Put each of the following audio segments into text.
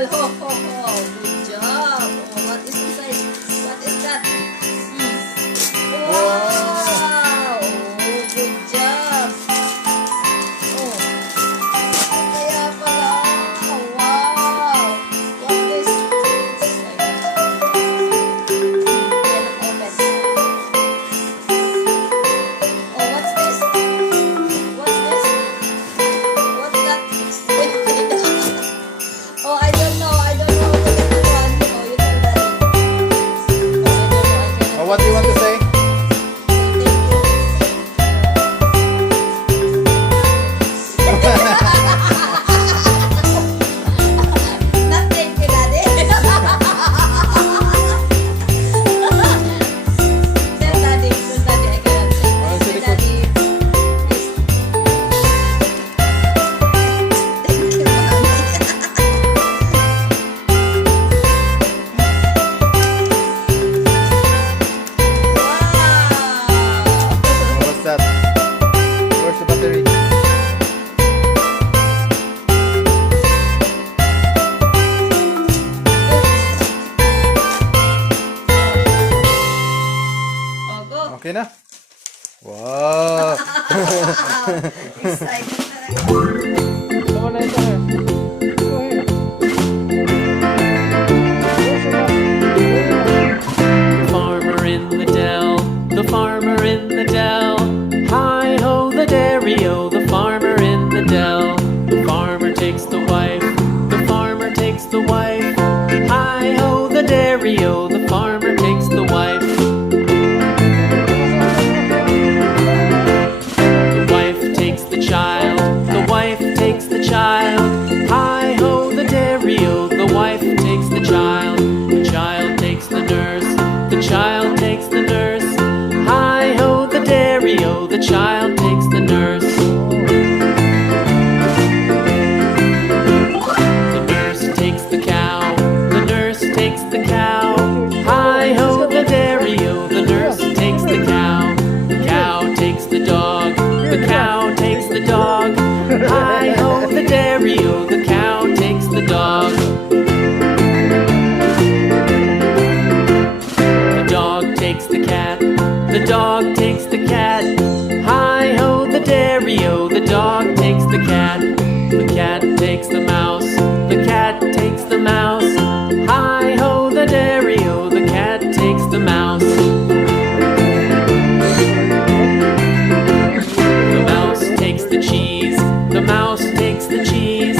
Gabriel. Oh, oh, oh. Good job. Oh, what is inside? What is that? Wow. Oh, good job. Oh. Kaya pala. Oh, wow. What is this? Cannot open. Oh, what's this? What's this? What's that? Oh, I don't know. I don't know what the other one. Oh, you tell Daddy. Oh, I don't know. I cannot. Oh, what do you want to say? Say not thank you, Daddy. Tell Daddy. Tell Daddy. I cannot say. Oh, Say, sige, Daddy. Please. Thank you, Daddy. Wow. What's that? Where's the battery? Oh, go. Okay na? Wow! Excited talaga. Come on, enter here. Go here. Where's the battery? The farmer in the dell, the farmer in the dell. Hi ho the dairy-o, the farmer in the dell. The farmer takes the wife, the farmer takes the wife. Hi ho the dairy-o, the farmer takes the wife. The wife takes the child, the wife takes the child. Hi ho the dairy-o, the wife takes the child. The child takes the nurse, the child takes the nurse. Hi ho the dairy-o, the child takes the nurse. The nurse takes the cow, the nurse takes the cow. Hi ho the dairy-o, the nurse takes the cow. The cow takes the dog, the cow takes the dog. Hi ho the dairy-o, the cow takes the dog. The dog takes the cat, the dog takes the cat. Hi ho the dairy-o, the dog takes the cat. The cat takes the mouse, the cat takes the mouse. Hi ho the dairy-o, the cat takes the mouse. The mouse takes the cheese, the mouse takes the cheese.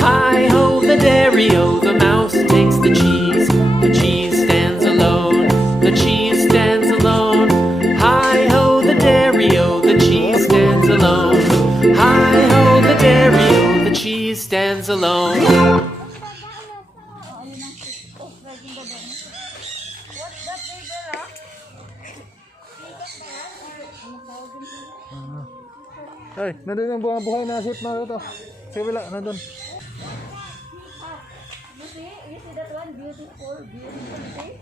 Hi ho the dairy-o, the mouse takes the cheese. The cheese stands alone, the cheese stands alone. Hi ho the dairy-o, the cheese stands alone. Hi ho the dairy-o, the cheese stands alone. Ay, nandun ang buhay na ship na ito. Sige, wala, nandun. You see that one? Beautiful, beautiful, see?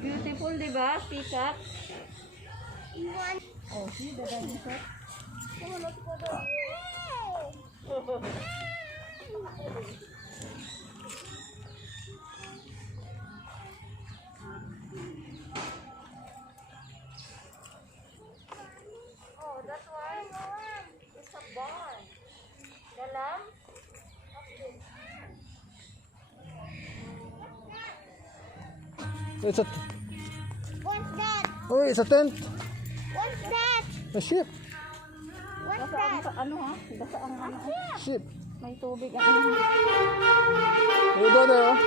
Beautiful, di ba? Peacock. Oh, see the daddy shot? Oh, let's go down. Oh, that one? It's a barn. The lamb? Okay. It's a... What's that? Oh, it's a tent. What's that? A ship. What's Basa that? ang ano ha? Basa ang ano. Ship. May tubig ang ano. You go there, oh.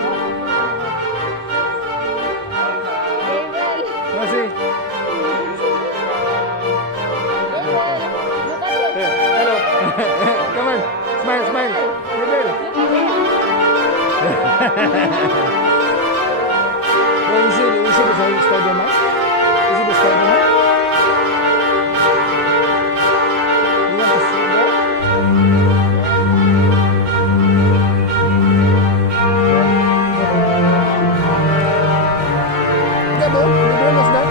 Gabriel. Oh, see. Hey, hello. Come on. Smile, smile. Gabriel. Well, you see the stadium, huh? You see the stadium, huh? You want to sit there? Gabriel, what's that?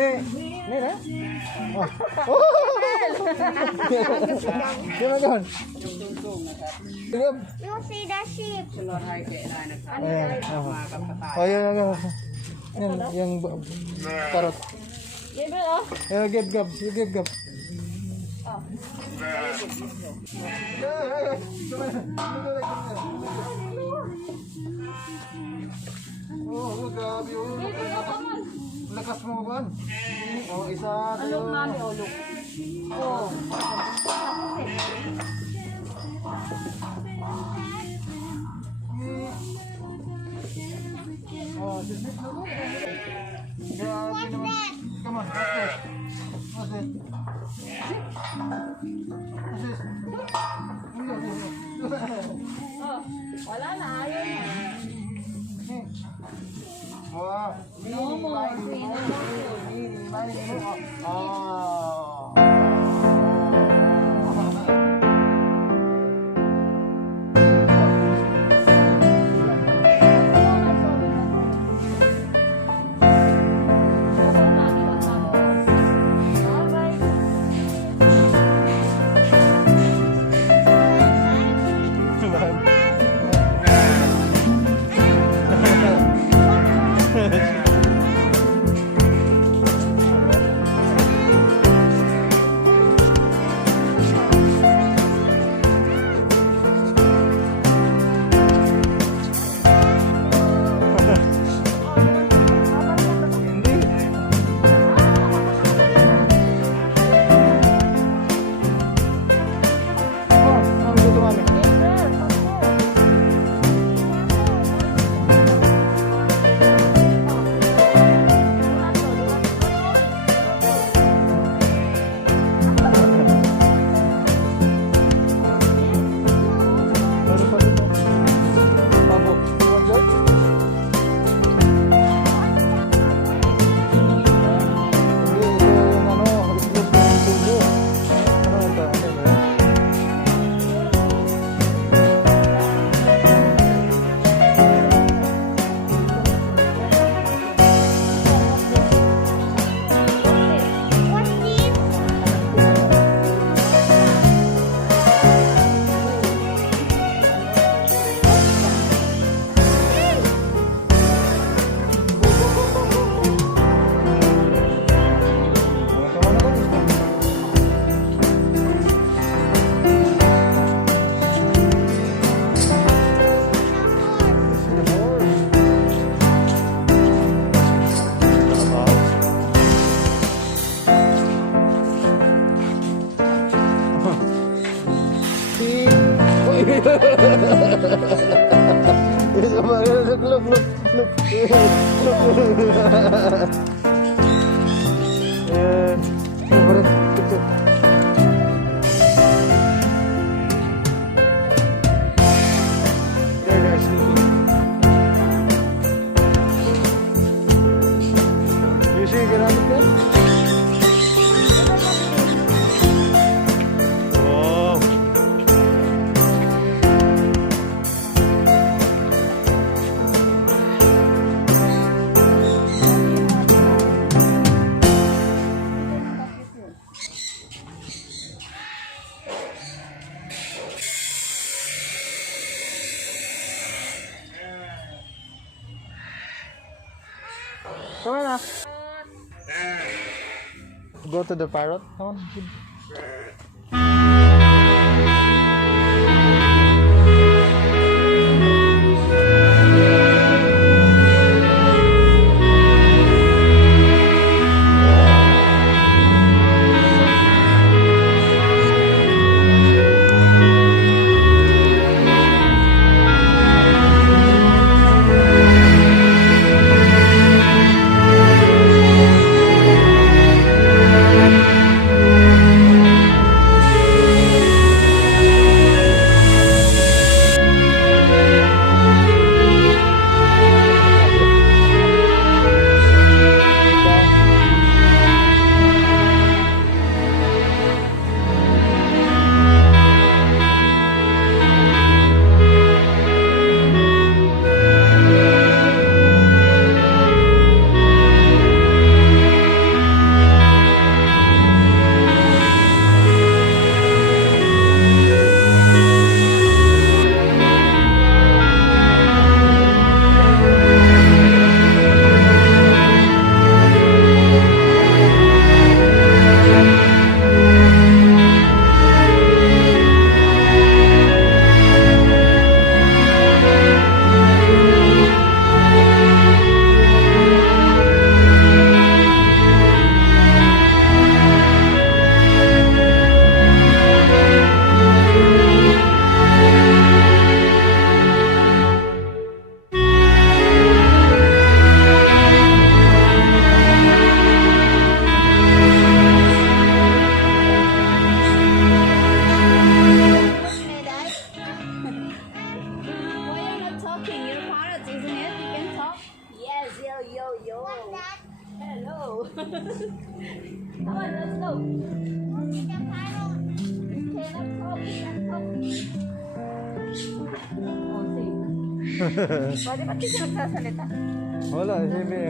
Ne na? Oh. Gimana? You see the sheep. Ayan. Oh, yan. Yung karot. Gabriel, oh. Give gab. Oh, grabe. Gabriel, oh, come on. Lakas mo ba? Oh, isa. Look, mami, oh, look. Oh. Oh, just make no. Grabe naman. Come on, what's this? What's this? What's this? Oh, wala na, ayaw na. Wow. No more. Oh. Look. You see, get out of there. Wow. Come on now. Go to the parrot. Come on. go. Come on, let's go. It's a parrot. Cannot talk, cannot talk. Oh, see. Pwede ba hindi siya magsasalita? Wala, hindi.